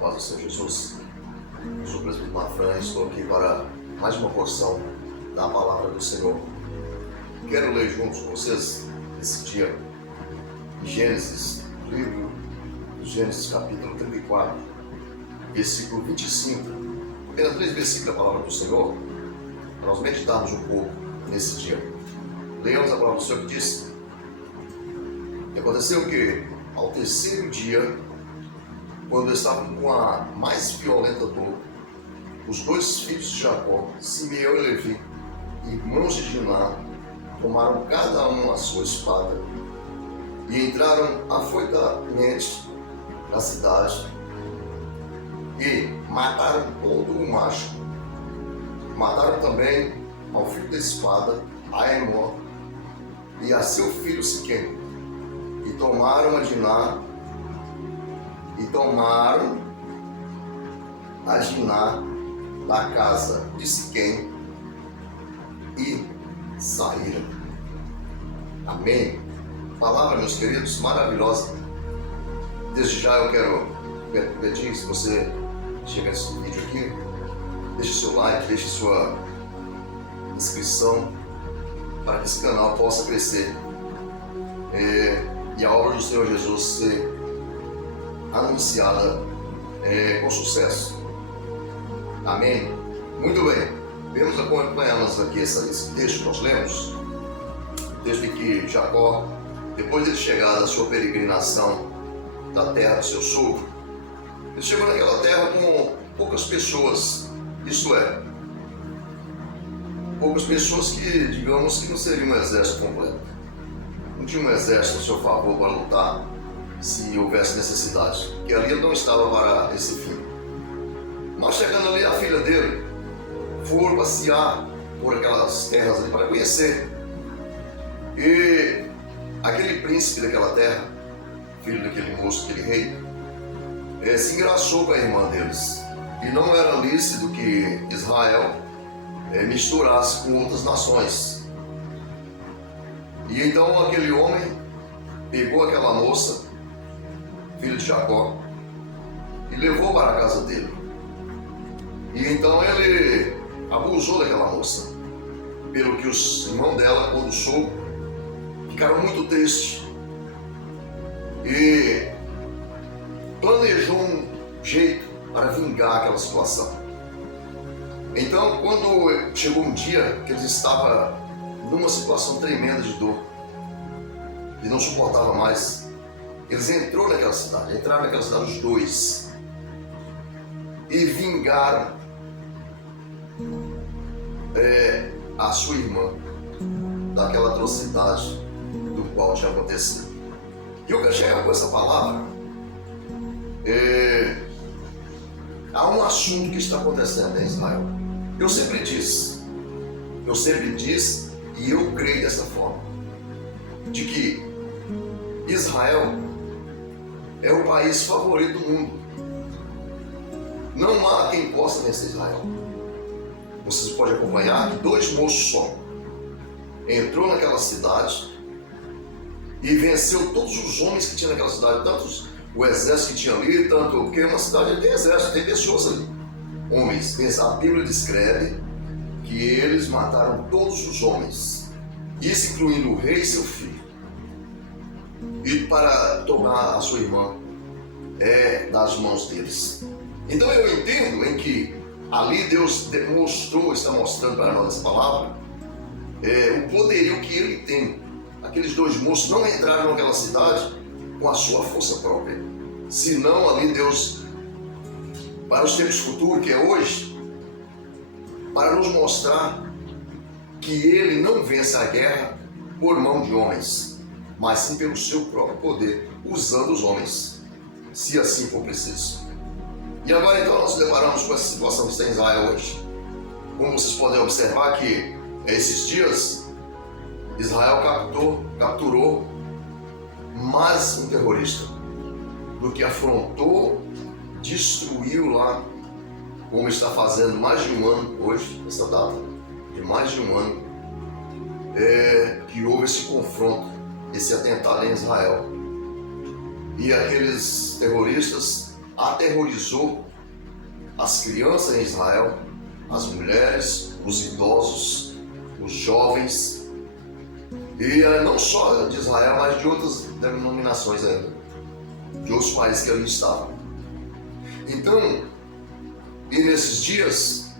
paz do Senhor Jesus. Eu sou o presbítero Mafran e estou aqui para mais uma porção da palavra do Senhor. Quero ler juntos com vocês esse dia em Gênesis, livro de Gênesis, capítulo 34, versículo 25. Apenas 3 versículos da palavra do Senhor, para nós meditarmos um pouco nesse dia. Leamos a palavra do Senhor que diz: e aconteceu que, ao terceiro dia, quando estavam com a mais violenta dor, os 2 filhos de Jacó, Simeão e Levi, irmãos de Diná, tomaram cada um a sua espada e entraram afoitamente na cidade e mataram todo o macho. Mataram também ao filho da espada, Aemor, e a seu filho Siquém, e tomaram a Diná, da casa de Siquém e saíram. Amém. Palavra, meus queridos, maravilhosa. Desde já eu quero pedir, se você chega nesse vídeo aqui, deixe seu like, deixe sua inscrição para que esse canal possa crescer e a obra do Senhor Jesus ser anunciada com sucesso. Amém? Muito bem. Vamos acompanhamos aqui esse texto que nós lemos. Desde que Jacó, depois de chegar da sua peregrinação da terra do seu sogro, ele chegou naquela terra com poucas pessoas, isto é, poucas pessoas que, digamos, que não seria um exército completo. Não tinha um exército a seu favor para lutar se houvesse necessidade, porque ali ele não estava para esse fim. Mas chegando ali, a filha dele foram passear por aquelas terras ali para conhecer. E aquele príncipe daquela terra, filho daquele moço, aquele rei, se engraçou com a irmã deles. E não era lícito que Israel misturasse com outras nações. E então aquele homem pegou aquela moça, filho de Jacó, e levou para a casa dele. E então ele abusou daquela moça, pelo que os irmãos dela, quando soube, ficaram muito tristes e planejou um jeito para vingar aquela situação. Então, quando chegou um dia que eles estavam numa situação tremenda de dor e não suportavam mais, eles entraram naquela cidade os 2 e vingaram a sua irmã daquela atrocidade do qual tinha acontecido. E eu quero chegar com essa palavra. Há um assunto que está acontecendo em Israel. Eu sempre disse e eu creio dessa forma, de que Israel é o país favorito do mundo. Não há quem possa vencer Israel. Vocês podem acompanhar que 2 moços só entrou naquela cidade e venceu todos os homens que tinha naquela cidade, tanto o exército que tinha ali, tanto porque uma cidade tem exército, tem pessoas ali, homens. A Bíblia descreve que eles mataram todos os homens, isso incluindo o rei e seu filho, e para tomar a sua irmã das mãos deles. Então eu entendo em que ali Deus está mostrando para nós essa palavra, o poderio que ele tem. Aqueles 2 moços não entraram naquela cidade com a sua força própria, senão ali Deus, para os tempos futuros, que é hoje, para nos mostrar que ele não vence a guerra por mão de homens, mas sim pelo seu próprio poder, usando os homens, se assim for preciso. E agora então nós nos deparamos com essa situação que está em Israel hoje. Como vocês podem observar que esses dias Israel capturou mais um terrorista do que afrontou, destruiu lá, como está fazendo mais de um ano hoje, essa data de mais de um ano, que houve esse confronto, esse atentado em Israel. E aqueles terroristas aterrorizou as crianças em Israel, as mulheres, os idosos, os jovens, e não só de Israel, mas de outras denominações ainda, de outros países que ali estavam. Então, e nesses dias,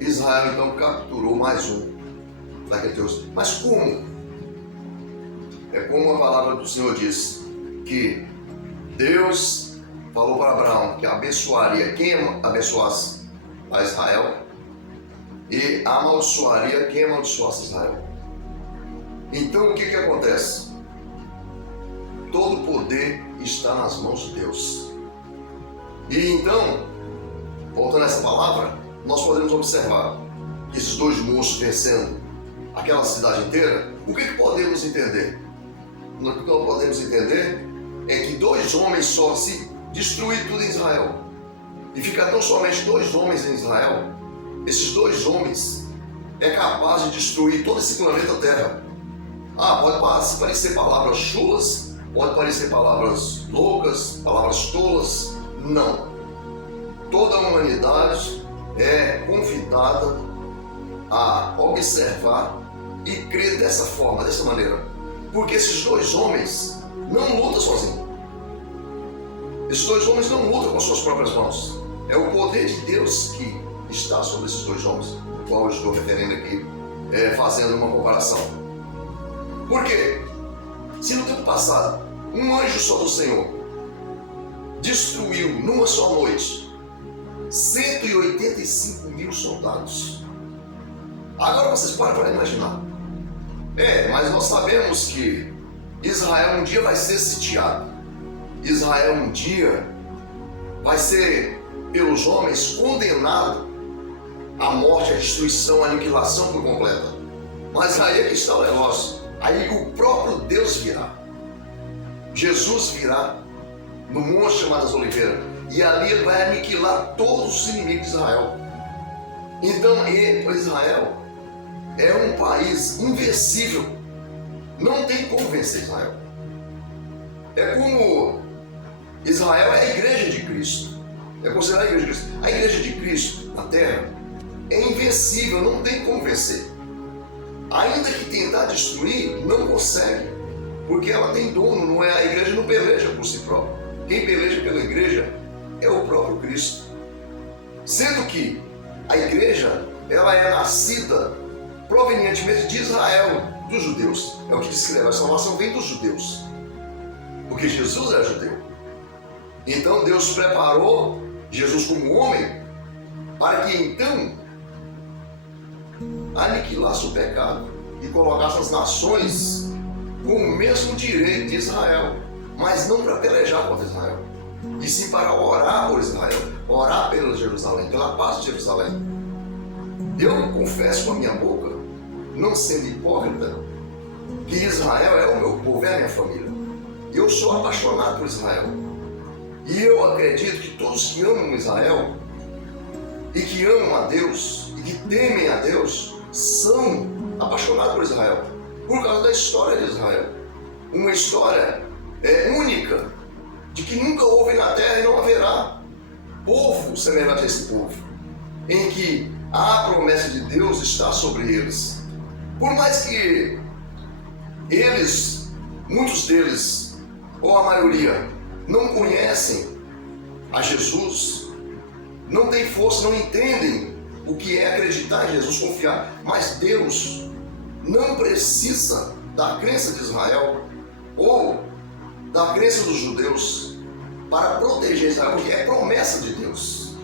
Israel então capturou mais um daquele Deus. Mas como? É como a palavra do Senhor diz, que Deus falou para Abraão que abençoaria quem abençoasse a Israel e amaldiçoaria quem amaldiçoasse Israel. Então o que acontece? Todo o poder está nas mãos de Deus. E então, voltando a essa palavra, nós podemos observar que esses dois monstros vencendo aquela cidade inteira. O que podemos entender? O que nós podemos entender é que dois homens só, se destruir tudo em Israel e ficar tão somente dois homens em Israel, esses dois homens é capaz de destruir todo esse planeta Terra. Pode parecer palavras chulas, pode parecer palavras loucas, palavras tolas. Não. Toda a humanidade é convidada a observar e crer dessa forma, dessa maneira. Porque esses dois homens não lutam sozinhos. Esses dois homens não lutam com suas próprias mãos. É o poder de Deus que está sobre esses dois homens, o qual eu estou referindo aqui, fazendo uma comparação. Por quê? Se no tempo passado, um anjo só do Senhor destruiu numa só noite 185 mil soldados. Agora vocês param para imaginar. Mas nós sabemos que Israel um dia vai ser sitiado. Israel um dia vai ser, pelos homens, condenado à morte, à destruição, à aniquilação por completa. Mas aí é que está o negócio. Aí o próprio Deus virá. Jesus virá no monte chamado das Oliveiras. E ali ele vai aniquilar todos os inimigos de Israel. Então Israel é um país invencível. Não tem como vencer Israel. É como Israel é a igreja de Cristo. É considerada a igreja de Cristo. A igreja de Cristo na terra é invencível, não tem como vencer. Ainda que tentar destruir, não consegue. Porque ela tem dono, não é? A igreja não peleja por si própria. Quem peleja pela igreja é o próprio Cristo. Sendo que a igreja, ela é nascida provenientemente de Israel, dos judeus. É o que descreve, a salvação vem dos judeus. Porque Jesus era judeu. Então Deus preparou Jesus como homem para que então aniquilasse o pecado e colocasse as nações com o mesmo direito de Israel, mas não para pelejar contra Israel, e sim para orar por Israel, orar pela Jerusalém, pela paz de Jerusalém. Eu confesso com a minha boca, não sendo hipócrita, que Israel é o meu povo, é a minha família. Eu sou apaixonado por Israel. E eu acredito que todos que amam Israel e que amam a Deus e que temem a Deus são apaixonados por Israel, por causa da história de Israel. Uma história única, de que nunca houve na terra e não haverá povo semelhante a esse povo, em que a promessa de Deus está sobre eles. Por mais que eles, muitos deles, ou a maioria, não conhecem a Jesus, não têm força, não entendem o que é acreditar em Jesus, confiar. Mas Deus não precisa da crença de Israel ou da crença dos judeus para proteger Israel, porque é promessa de Deus.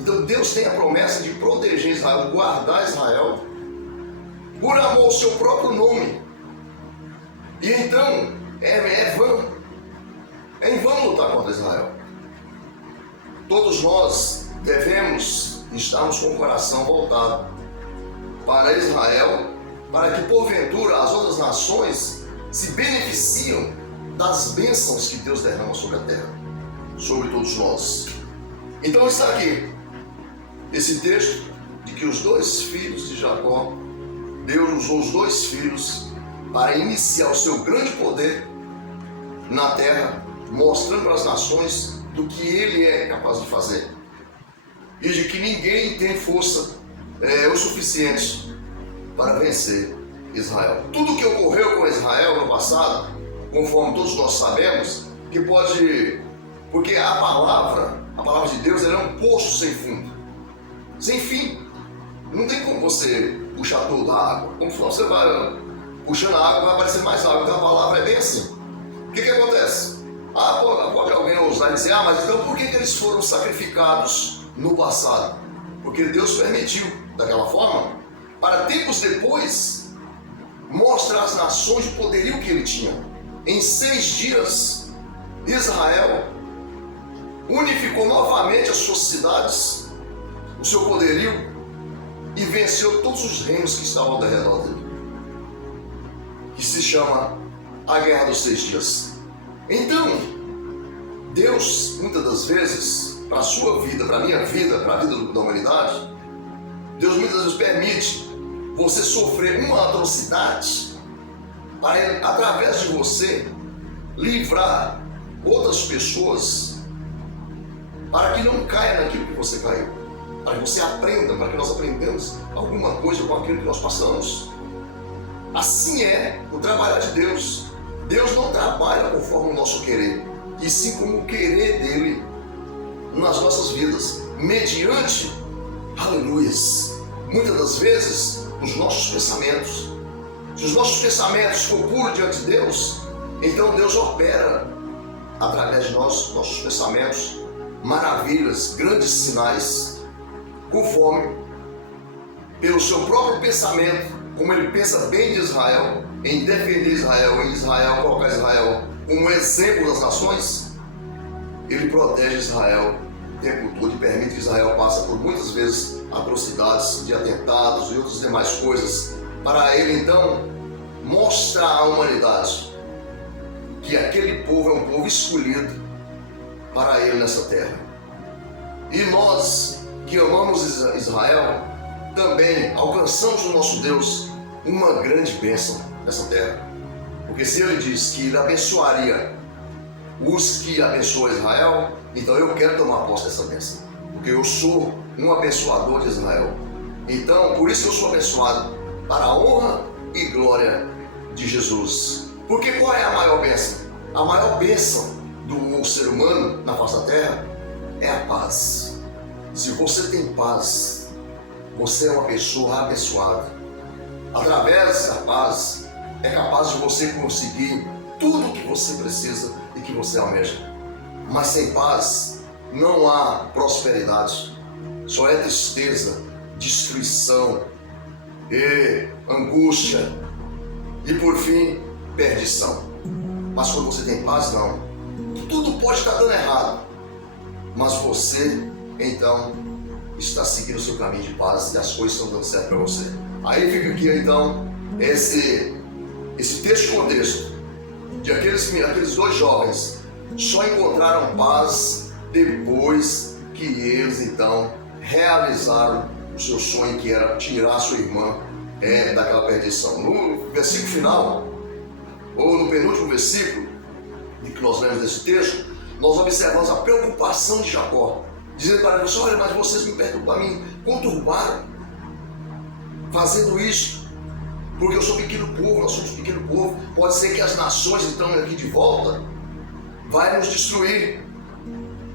Então Deus tem a promessa de proteger Israel, guardar Israel, por amor ao seu próprio nome. E então é em vão lutar contra Israel. Todos nós devemos estarmos com o coração voltado para Israel, para que porventura as outras nações se beneficiam das bênçãos que Deus derrama sobre a terra, sobre todos nós. Então está aqui esse texto de que os dois filhos de Jacó, Deus usou os dois filhos para iniciar o seu grande poder na terra, mostrando para as nações do que ele é capaz de fazer. E de que ninguém tem força o suficiente para vencer Israel. Tudo que ocorreu com Israel no passado, conforme todos nós sabemos, que pode... Porque a palavra de Deus, ela é um poço sem fundo, sem fim. Não tem como você puxar toda a água. Como você vai puxando a água, vai aparecer mais água. Então a palavra é bem assim. O que acontece? Pode alguém ousar dizer, mas então por que eles foram sacrificados no passado? Porque Deus permitiu daquela forma, para tempos depois mostrar às nações o poderio que ele tinha. Em 6 dias, Israel unificou novamente as suas cidades, o seu poderio, e venceu todos os reinos que estavam ao redor dele, que se chama a Guerra dos 6 Dias. Então, Deus, muitas das vezes, para a sua vida, para a minha vida, para a vida da humanidade, Deus muitas vezes permite você sofrer uma atrocidade para, através de você, livrar outras pessoas para que não caia naquilo que você caiu, para que você aprenda, para que nós aprendamos alguma coisa com aquilo que nós passamos. Assim é o trabalhar de Deus. Deus não trabalha conforme o nosso querer, e sim como o querer dele nas nossas vidas, mediante, aleluias, muitas das vezes, os nossos pensamentos. Se os nossos pensamentos for puros diante de Deus, então Deus opera através de nós, nossos pensamentos, maravilhas, grandes sinais, conforme pelo seu próprio pensamento, como ele pensa bem de Israel, em defender Israel, em Israel, colocar Israel como exemplo das nações, ele protege Israel o tempo todo e permite que Israel passe por muitas vezes atrocidades de atentados e outras demais coisas, para ele então mostrar à humanidade que aquele povo é um povo escolhido para ele nessa terra. E nós que amamos Israel também alcançamos no nosso Deus uma grande bênção nessa terra. Porque se ele diz que ele abençoaria os que abençoam Israel, então eu quero tomar posse dessa bênção, porque eu sou um abençoador de Israel. Então, por isso eu sou abençoado, para a honra e glória de Jesus. Porque qual é a maior bênção? A maior bênção do ser humano na face da terra é a paz. Se você tem paz, você é uma pessoa abençoada. Através da paz, é capaz de você conseguir tudo o que você precisa e que você almeja. Mas sem paz, não há prosperidade. Só é tristeza, destruição, e angústia e, por fim, perdição. Mas quando você tem paz, não. Tudo pode estar dando errado, mas você, então, está seguindo o seu caminho de paz e as coisas estão dando certo para você. Aí fica aqui, então, esse texto contexto de aqueles 2 jovens só encontraram paz depois que eles, então, realizaram o seu sonho, que era tirar a sua irmã daquela perdição. No versículo final, ou no penúltimo versículo que nós lemos desse texto, nós observamos a preocupação de Jacó, dizendo para eles: olha, mas vocês me conturbaram fazendo isso, porque eu sou pequeno povo, nós somos pequeno povo, pode ser que as nações então aqui de volta vai nos destruir.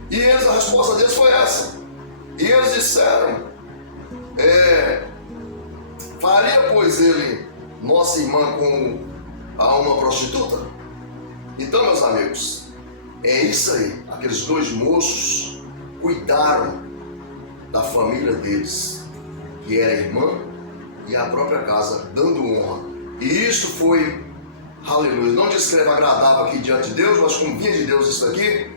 E a resposta deles foi essa. E eles disseram: faria pois ele nossa irmã como a uma prostituta? Então, meus amigos, é isso aí. Aqueles 2 moços cuidaram da família deles, que era a irmã e a própria casa, dando honra. E isso foi, aleluia, não descreve agradável aqui diante de Deus, mas como vinha de Deus isso aqui,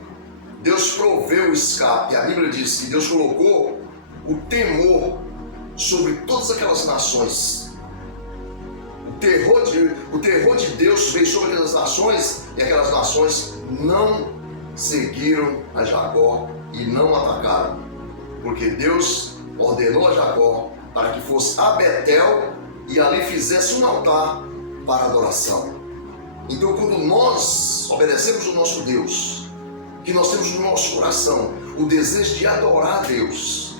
Deus proveu o escape. A Bíblia diz que Deus colocou o temor sobre todas aquelas nações. O terror de Deus veio sobre aquelas nações, e aquelas nações não seguiram a Jacó e não atacaram, porque Deus ordenou a Jacó para que fosse a Betel e ali fizesse um altar para adoração. Então, quando nós obedecemos o nosso Deus, que nós temos no nosso coração o desejo de adorar a Deus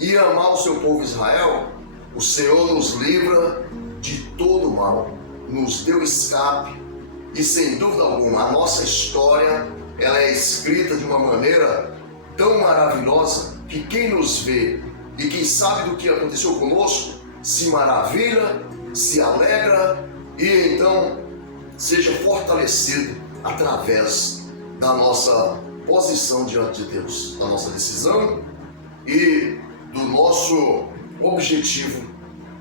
e amar o seu povo Israel, o Senhor nos livra de todo mal, nos deu escape e, sem dúvida alguma, a nossa história ela é escrita de uma maneira tão maravilhosa que quem nos vê e quem sabe do que aconteceu conosco se maravilha, se alegra e então seja fortalecido através da nossa posição diante de Deus, da nossa decisão e do nosso objetivo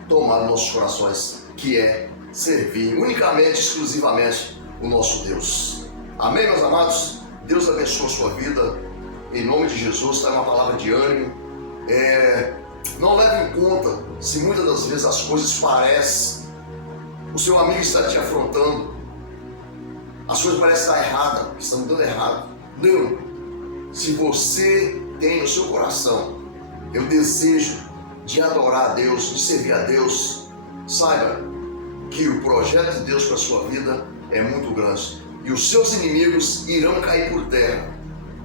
tomar nos nossos corações, que é servir unicamente, exclusivamente o nosso Deus. Amém, meus amados? Deus abençoe a sua vida. Em nome de Jesus, está uma palavra de ânimo. Não leve em conta se muitas das vezes as coisas parecem, o seu amigo está te afrontando, as coisas parecem estar erradas, estão dando errado. Não. Se você tem no seu coração o desejo de adorar a Deus, de servir a Deus, saiba que o projeto de Deus para a sua vida é muito grande. E os seus inimigos irão cair por terra.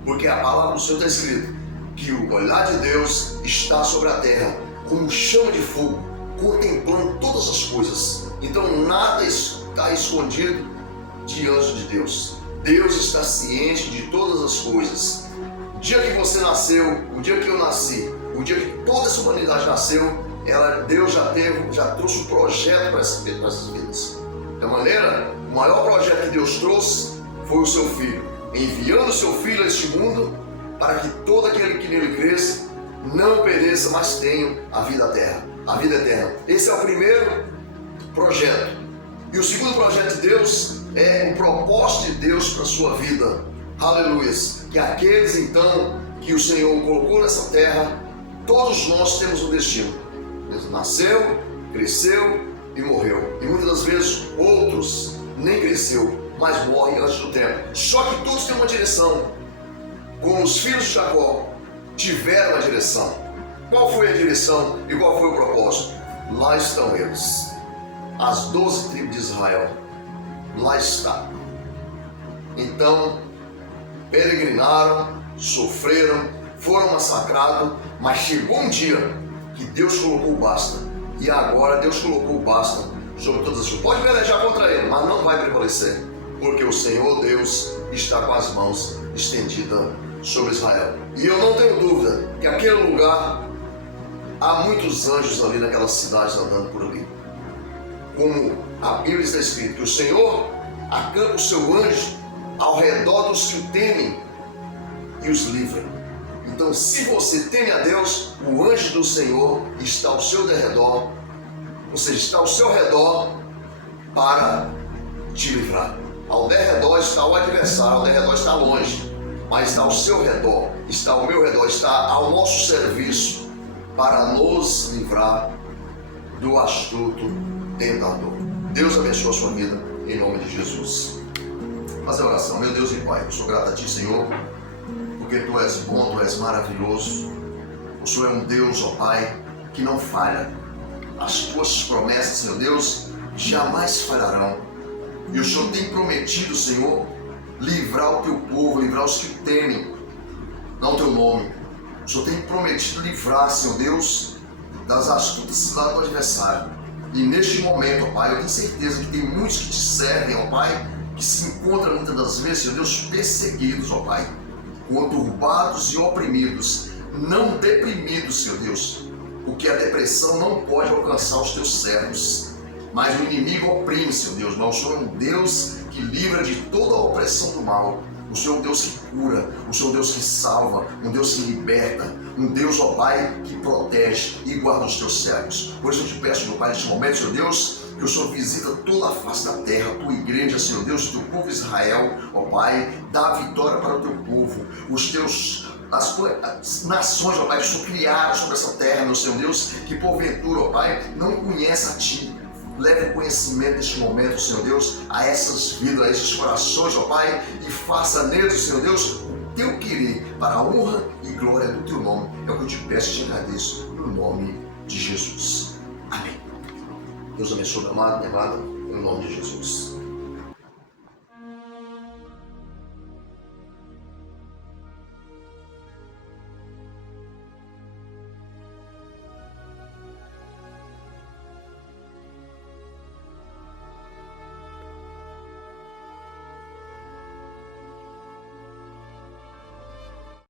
Porque a palavra do Senhor está escrita que o olhar de Deus está sobre a terra como chama de fogo, contemplando todas as coisas. Então nada está escondido diante de Deus. Deus está ciente de todas as coisas. O dia que você nasceu, o dia que eu nasci, o dia que toda essa humanidade nasceu, Deus já trouxe um projeto para essas vidas. Da maneira, o maior projeto que Deus trouxe foi o seu Filho, enviando o seu Filho a este mundo para que todo aquele que nele cresça não pereça, mas tenha a vida eterna. Esse é o primeiro projeto. E o segundo projeto de Deus é o propósito de Deus para a sua vida. Aleluias! Que aqueles então que o Senhor colocou nessa terra, todos nós temos um destino. Deus nasceu, cresceu e morreu. E muitas das vezes outros nem cresceu, mas morrem antes do tempo. Só que todos têm uma direção. Como os filhos de Jacó tiveram a direção. Qual foi a direção e qual foi o propósito? Lá estão eles. As 12 tribos de Israel. Lá está. Então, peregrinaram, sofreram, foram massacrados, mas chegou um dia que Deus colocou o basta. E agora Deus colocou o basta sobre todas as coisas. Pode pelejar contra ele, mas não vai prevalecer. Porque o Senhor Deus está com as mãos estendidas sobre Israel. E eu não tenho dúvida que aquele lugar, há muitos anjos ali naquela cidade andando por ali. Como a Bíblia está escrito, que o Senhor acampa o seu anjo ao redor dos que o temem e os livra. Então, se você teme a Deus, o anjo do Senhor está ao seu derredor, ou seja, está ao seu redor para te livrar. Ao derredor está o adversário, ao derredor está longe, mas está ao seu redor, está ao meu redor, está ao nosso serviço para nos livrar do astuto tentador. Deus abençoe a sua vida, em nome de Jesus. Fazer oração. Meu Deus e Pai, eu sou grato a Ti, Senhor, porque Tu és bom, Tu és maravilhoso. O Senhor é um Deus, ó Pai, que não falha. As Tuas promessas, Senhor Deus, jamais falharão. E o Senhor tem prometido, Senhor, livrar o Teu povo, livrar os que o temem, não o Teu nome. O Senhor tem prometido livrar, Senhor Deus, das astutas ciladas do adversário. E neste momento, ó Pai, eu tenho certeza que tem muitos que Te servem, ó Pai, que se encontram muitas das vezes, Senhor Deus, perseguidos, ó Pai, conturbados e oprimidos, não deprimidos, Senhor Deus, porque a depressão não pode alcançar os Teus servos. Mas o inimigo oprime, Senhor Deus. Mas o Senhor é um Deus que livra de toda a opressão do mal. O Senhor é um Deus que cura, o Senhor é um Deus que salva, um Deus que liberta, um Deus, ó Pai, que protege e guarda os Teus servos. Por isso eu te peço, meu Pai, neste momento, Senhor Deus, que o Senhor visita toda a face da terra, a Tua igreja, Senhor Deus, o Teu povo Israel, ó Pai, dá a vitória para o Teu povo, as nações, ó Pai, que o Senhor criaram sobre essa terra, meu Senhor Deus, que porventura, ó Pai, não conhece a Ti. Leve conhecimento neste momento, Senhor Deus, a essas vidas, a esses corações, ó Pai, e faça neles, Senhor Deus, o Teu querer, para a honra e glória do Teu nome. É o que eu te peço e te agradeço, no nome de Jesus. Amém. Deus abençoe, meu amado, minha amada, em nome de Jesus.